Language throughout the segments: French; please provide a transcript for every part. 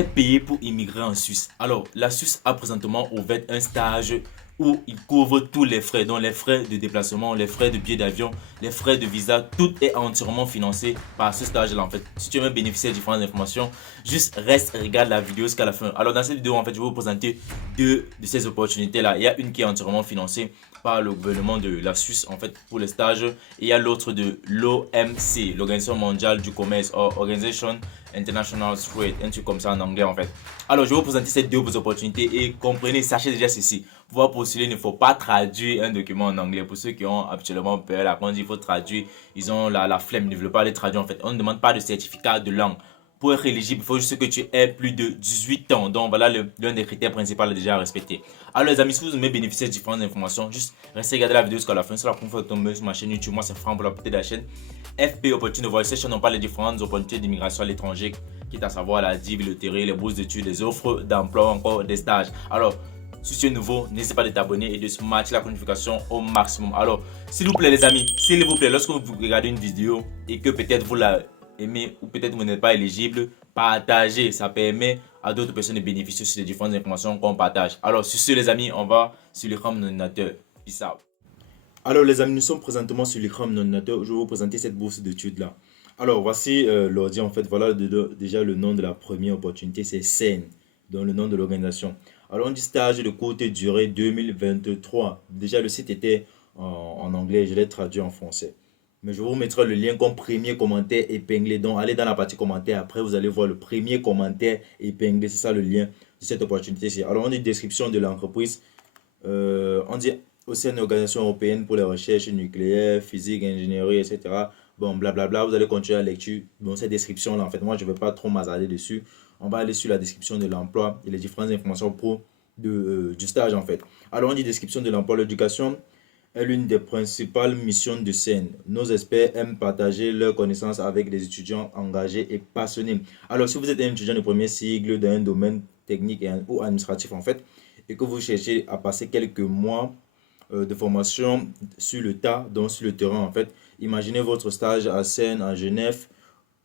est payé pour immigrer en Suisse? Alors, la Suisse a présentement ouvert un stage où il couvre tous les frais, donc les frais de déplacement, les frais de billets d'avion, les frais de visa, tout est entièrement financé par ce stage-là en fait. Si tu veux bénéficier de différentes informations, juste reste, regarde la vidéo jusqu'à la fin. Alors dans cette vidéo en fait, je vais vous présenter deux de ces opportunités-là. Il y a une qui est entièrement financée par le gouvernement de la Suisse en fait pour les stages et il y a l'autre de l'OMC, l'Organisation mondiale du commerce, Organization International Trade, un truc comme ça en anglais en fait. Alors je vais vous présenter ces deux opportunités et comprenez, sachez déjà ceci. Pour pouvoir postuler, il ne faut pas traduire un document en anglais. Pour ceux qui ont habituellement peur, là, quand on dit qu'il faut traduire, ils ont la flemme, ils ne veulent pas les traduire en fait. On ne demande pas de certificat de langue. Pour être éligible, il faut juste que tu aies plus de 18 ans. Donc voilà l'un des critères principaux déjà à respecter. Alors les amis, si vous aimez bénéficier de différentes informations, juste restez regarder la vidéo jusqu'à la fin. C'est la première fois que vous tombez sur ma chaîne YouTube. Moi c'est Franck pour la portée de la chaîne FP Opportunity Voice Session. On parle des différentes opportunités d'immigration à l'étranger, quitte à savoir la DIV, le terrain, les bourses d'études, les offres d'emploi, encore des stages. Alors, si tu es nouveau, n'hésitez pas de t'abonner et de se matcher la notification au maximum. Alors, s'il vous plaît les amis, s'il vous plaît, lorsque vous regardez une vidéo et que peut-être vous la aimez ou peut-être vous n'êtes pas éligible, partagez. Ça permet à d'autres personnes de bénéficier sur les différentes informations qu'on partage. Alors, sur ce les amis, on va sur l'écran de mon ordinateur. Peace out. Alors les amis, nous sommes présentement sur l'écran de mon ordinateur. Je vais vous présenter cette bourse d'études là. Alors voici l'ordi en fait. Voilà déjà le nom de la première opportunité, c'est SEN, dans le nom de l'organisation. Alors on dit stage de courte durée 2023. Déjà le site était en anglais, je l'ai traduit en français. Mais je vous mettrai le lien comme premier commentaire épinglé. Donc allez dans la partie commentaire. Après vous allez voir le premier commentaire épinglé. C'est ça le lien de cette opportunité. Alors on dit description de l'entreprise. On dit au sein d'une organisation européenne pour les recherches nucléaires, physique, ingénierie, etc. Bon, blablabla, vous allez continuer la lecture. Bon, cette description-là, en fait, moi, je ne vais pas trop m'azarder dessus. On va aller sur la description de l'emploi et les différentes informations du stage, en fait. Alors, on dit description de l'emploi. L'éducation est l'une des principales missions de scène. Nos experts aiment partager leurs connaissances avec des étudiants engagés et passionnés. Alors, si vous êtes un étudiant de premier cycle dans un domaine technique ou administratif, en fait, et que vous cherchez à passer quelques mois de formation sur le tas, donc sur le terrain en fait. Imaginez votre stage à Seine, à Genève,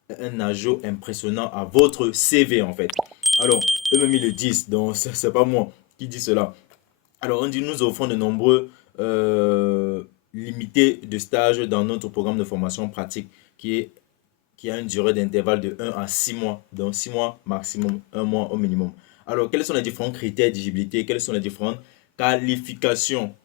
un ajout impressionnant à votre CV en fait. Alors, eux-mêmes ils le disent, donc c'est pas moi qui dis cela. Alors, on dit nous offrons de nombreux limités de stages dans notre programme de formation pratique qui a une durée d'intervalle de 1 à 6 mois, donc 6 mois maximum, 1 mois au minimum. Alors, quels sont les différents critères d'éligibilité? Quelles sont les différentes qualifications?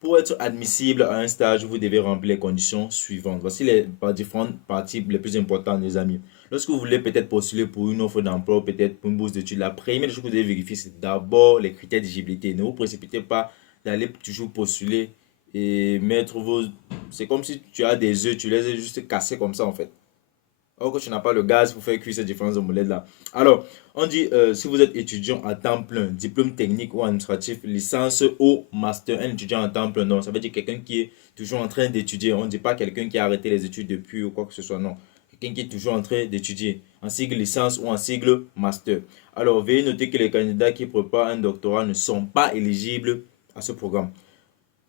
Pour être admissible à un stage, vous devez remplir les conditions suivantes. Voici les différentes parties les plus importantes, les amis. Lorsque vous voulez peut-être postuler pour une offre d'emploi, peut-être pour une bourse d'études, la première chose que vous devez vérifier, c'est d'abord les critères d'éligibilité. Ne vous précipitez pas d'aller toujours postuler et mettre vos... C'est comme si tu as des œufs, tu les as juste cassés comme ça en fait. Or que tu n'as pas le gaz pour faire cuire ces différentes omelettes là. Alors, on dit si vous êtes étudiant à temps plein, diplôme technique ou administratif, licence ou master, un étudiant à temps plein, non, ça veut dire quelqu'un qui est toujours en train d'étudier. On ne dit pas quelqu'un qui a arrêté les études depuis ou quoi que ce soit, non. Quelqu'un qui est toujours en train d'étudier, en sigle licence ou en sigle master. Alors, veuillez noter que les candidats qui préparent un doctorat ne sont pas éligibles à ce programme.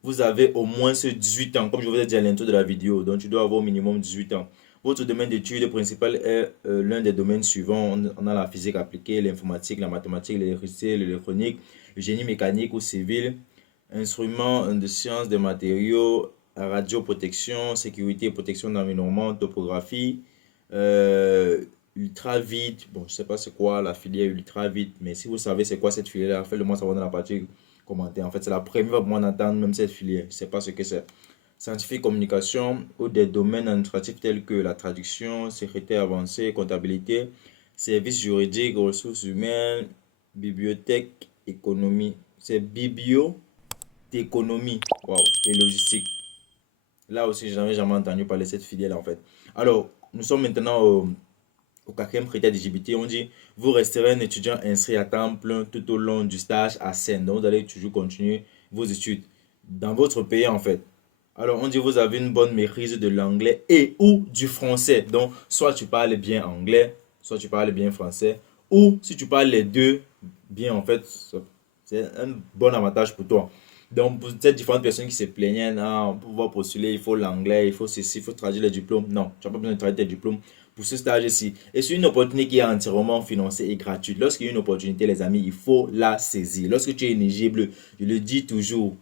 Vous avez au moins 18 ans, comme je vous ai dit à l'intro de la vidéo, donc tu dois avoir au minimum 18 ans. Votre domaine d'études principal est l'un des domaines suivants. On a la physique appliquée, l'informatique, la mathématique, l'électricité, l'électronique, le génie mécanique ou civil, instruments de sciences des matériaux, radioprotection, sécurité et protection d'environnement, topographie, ultra vite. Bon, je ne sais pas c'est quoi la filière ultra vite, mais si vous savez c'est quoi cette filière, faites-le moi savoir dans la partie commentaire. En fait, c'est la première fois pour moi d'entendre même cette filière. Je ne sais pas ce que c'est. Scientifique, communication ou des domaines administratifs tels que la traduction, secrétaire avancé, comptabilité, services juridiques, ressources humaines, bibliothèque, économie. C'est bibliothéconomie, wow, et logistique. Là aussi, je n'avais jamais entendu parler de cette filière en fait. Alors, nous sommes maintenant au quatrième critère d'éligibilité. On dit, vous resterez un étudiant inscrit à temps plein tout au long du stage à Seine. Donc, vous allez toujours continuer vos études dans votre pays en fait. Alors, on dit vous avez une bonne maîtrise de l'anglais et ou du français. Donc, soit tu parles bien anglais, soit tu parles bien français. Ou si tu parles les deux bien, en fait, c'est un bon avantage pour toi. Donc, pour ces différentes personnes qui se plaignaient, pour pouvoir postuler, il faut l'anglais, il faut ceci, il faut traduire les diplômes. Non, tu n'as pas besoin de traduire tes diplômes. pour ce stage-ci. Et c'est une opportunité qui est entièrement financée et gratuite. Lorsqu'il y a une opportunité, les amis, il faut la saisir. Lorsque tu es éligible, je le dis toujours,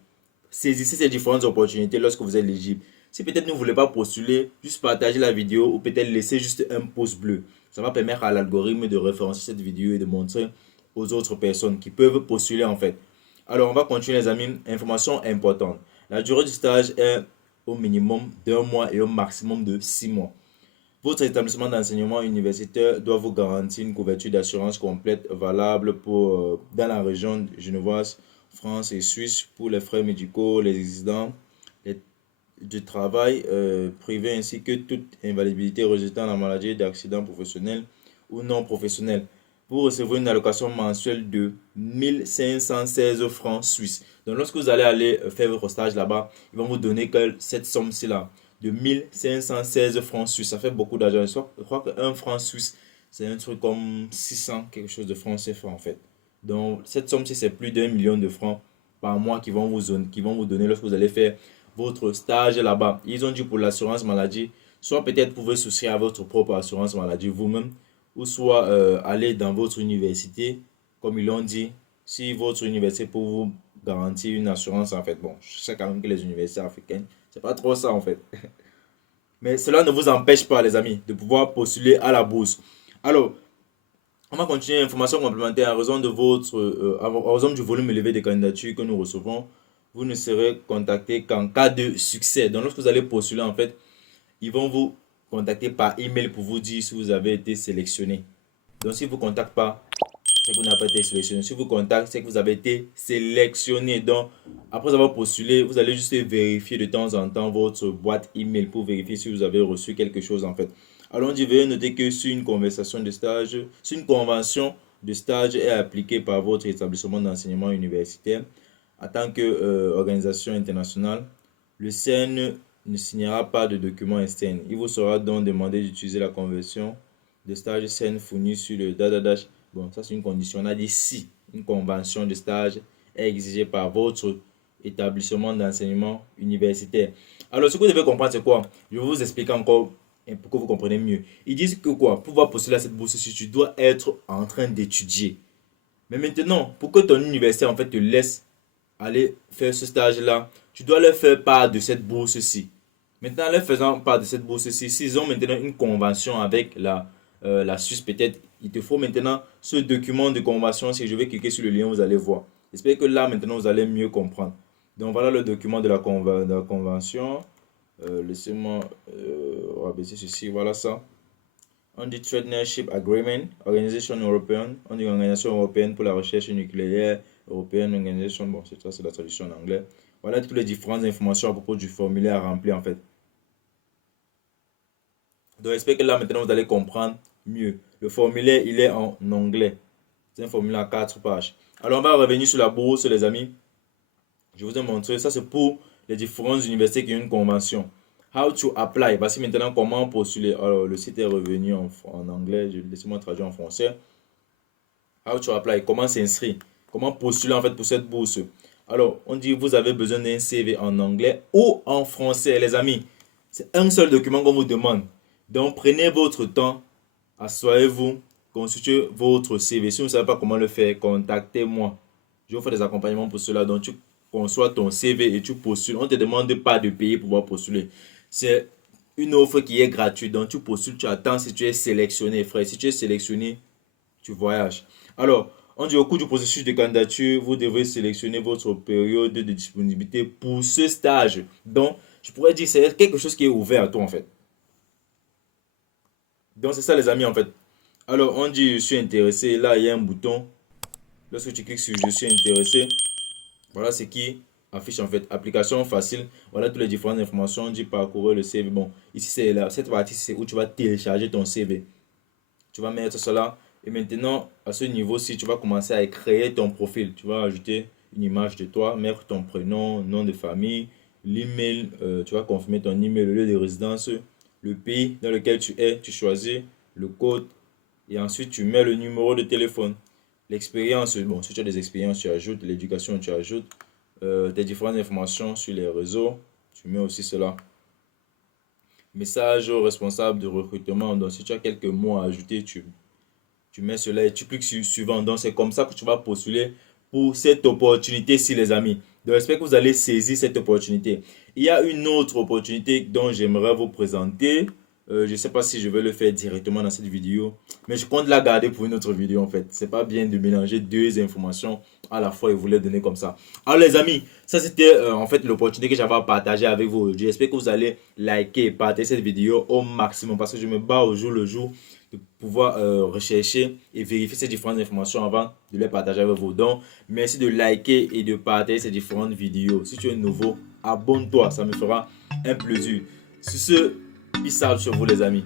saisissez ces différentes opportunités lorsque vous êtes éligible. Si peut-être vous ne voulez pas postuler, juste partagez la vidéo ou peut-être laissez juste un pouce bleu. Ça va permettre à l'algorithme de référencer cette vidéo et de montrer aux autres personnes qui peuvent postuler en fait. Alors on va continuer les amis. Information importante. La durée du stage est au minimum d'1 mois et au maximum de 6 mois. Votre établissement d'enseignement universitaire doit vous garantir une couverture d'assurance complète valable dans la région genevoise, France et Suisse pour les frais médicaux, les accidents du travail privé ainsi que toute invalidité résultant de la maladie, d'accident professionnel ou non professionnel. Vous recevez une allocation mensuelle de 1516 francs suisses. Donc lorsque vous allez faire votre stage là-bas, ils vont vous donner que cette somme-ci là de 1516 francs suisses. Ça fait beaucoup d'argent. Je crois qu'un franc suisse, c'est un truc comme 600 quelque chose de francs CFA en fait. Donc cette somme-ci, c'est plus d'1 million de francs par mois qui vont vous donner lorsque vous allez faire votre stage là-bas. Ils ont dit pour l'assurance maladie, soit peut-être vous pouvez souscrire à votre propre assurance maladie vous-même, ou soit aller dans votre université, comme ils l'ont dit, si votre université peut vous garantir une assurance en fait. Bon, je sais quand même que les universités africaines, c'est pas trop ça en fait. Mais cela ne vous empêche pas les amis de pouvoir postuler à la bourse. Alors, on va continuer l'information complémentaire à raison de à raison du volume élevé des candidatures que nous recevons. Vous ne serez contacté qu'en cas de succès. Donc, lorsque vous allez postuler, en fait, ils vont vous contacter par email pour vous dire si vous avez été sélectionné. Donc, si vous ne contactent pas, c'est que vous n'avez pas été sélectionné. Si vous contactez, c'est que vous avez été sélectionné. Donc, après avoir postulé, vous allez juste vérifier de temps en temps votre boîte email pour vérifier si vous avez reçu quelque chose, en fait. Alors, je vais noter que si une conversation de stage, si une convention de stage est appliquée par votre établissement d'enseignement universitaire, en tant qu'organisation internationale, le CERN ne signera pas de document externe. Il vous sera donc demandé d'utiliser la convention de stage CERN fournie sur le Dadadash. Bon, ça c'est une condition. On a dit si une convention de stage est exigée par votre établissement d'enseignement universitaire. Alors, ce que vous devez comprendre, c'est quoi? Je vais vous expliquer encore pour que vous compreniez mieux. Ils disent que quoi? Pour pouvoir postuler à cette bourse, si tu dois être en train d'étudier. Mais maintenant, pour que ton université en fait te laisse aller faire ce stage-là, tu dois leur faire part de cette bourse-ci. Maintenant, leur faisant part de cette bourse-ci, s'ils ont maintenant une convention avec la Suisse, peut-être, il te faut maintenant ce document de convention. Si je vais cliquer sur le lien, vous allez voir. J'espère que là, maintenant, vous allez mieux comprendre. Donc, voilà le document de la convention. Laissez-moi rabaisser ceci. Voilà ça. On dit Partnership Agreement, Organisation européenne, on dit Organisation européenne pour la recherche nucléaire, européenne, organisation, bon, c'est la traduction en anglais. Voilà toutes les différentes informations à propos du formulaire à remplir en fait. Donc j'espère que là maintenant vous allez comprendre mieux. Le formulaire il est en anglais. C'est un formulaire à 4 pages. Alors on va revenir sur la bourse les amis. Je vous ai montré, ça c'est pour les différentes universités qui ont une convention. How to apply. Voici maintenant comment postuler. Alors le site est revenu en anglais. Laissez-moi traduire en français. How to apply. Comment s'inscrire. Comment postuler en fait pour cette bourse. Alors on dit vous avez besoin d'un CV en anglais ou en français les amis. C'est un seul document qu'on vous demande. Donc prenez votre temps. Asseyez-vous. Constituez votre CV. Si vous ne savez pas comment le faire, contactez-moi. Je vous fais des accompagnements pour cela. Donc tu conçois ton CV et tu postules. On ne te demande pas de payer pour pouvoir postuler. C'est une offre qui est gratuite. Donc tu postules, tu attends si tu es sélectionné, frère. Si tu es sélectionné, tu voyages. Alors, on dit au cours du processus de candidature, vous devez sélectionner votre période de disponibilité pour ce stage. Donc, je pourrais dire que c'est quelque chose qui est ouvert à toi en fait. Donc, c'est ça les amis en fait. Alors, on dit je suis intéressé. Là, il y a un bouton. Lorsque tu cliques sur je suis intéressé, voilà ce qui affiche en fait. Application facile. Voilà toutes les différentes informations. On dit parcourir le CV. Bon, ici c'est là. Cette partie c'est où tu vas télécharger ton CV. Tu vas mettre cela. Et maintenant, à ce niveau-ci, tu vas commencer à créer ton profil. Tu vas ajouter une image de toi, mettre ton prénom, nom de famille, l'email. Tu vas confirmer ton email, le lieu de résidence, le pays dans lequel tu es. Tu choisis le code. Et ensuite, tu mets le numéro de téléphone. L'expérience, bon, si tu as des expériences, tu ajoutes. L'éducation, tu ajoutes. Tes différentes informations sur les réseaux. Tu mets aussi cela. Message au responsable de recrutement. Donc, si tu as quelques mots à ajouter, tu mets cela et tu cliques sur suivant. Donc, c'est comme ça que tu vas postuler pour cette opportunité-ci, les amis. Donc, j'espère que vous allez saisir cette opportunité. Il y a une autre opportunité dont j'aimerais vous présenter. Je ne sais pas si je vais le faire directement dans cette vidéo, mais je compte la garder pour une autre vidéo en fait. C'est pas bien de mélanger deux informations à la fois et vous les donner comme ça. Alors les amis, ça c'était en fait l'opportunité que j'avais à partager avec vous aujourd'hui. J'espère que vous allez liker et partager cette vidéo au maximum parce que je me bats au jour le jour de pouvoir rechercher et vérifier ces différentes informations avant de les partager avec vous. Donc, merci de liker et de partager ces différentes vidéos. Si tu es nouveau, abonne-toi, ça me fera un plaisir. Sur ce, peace out sur vous les amis.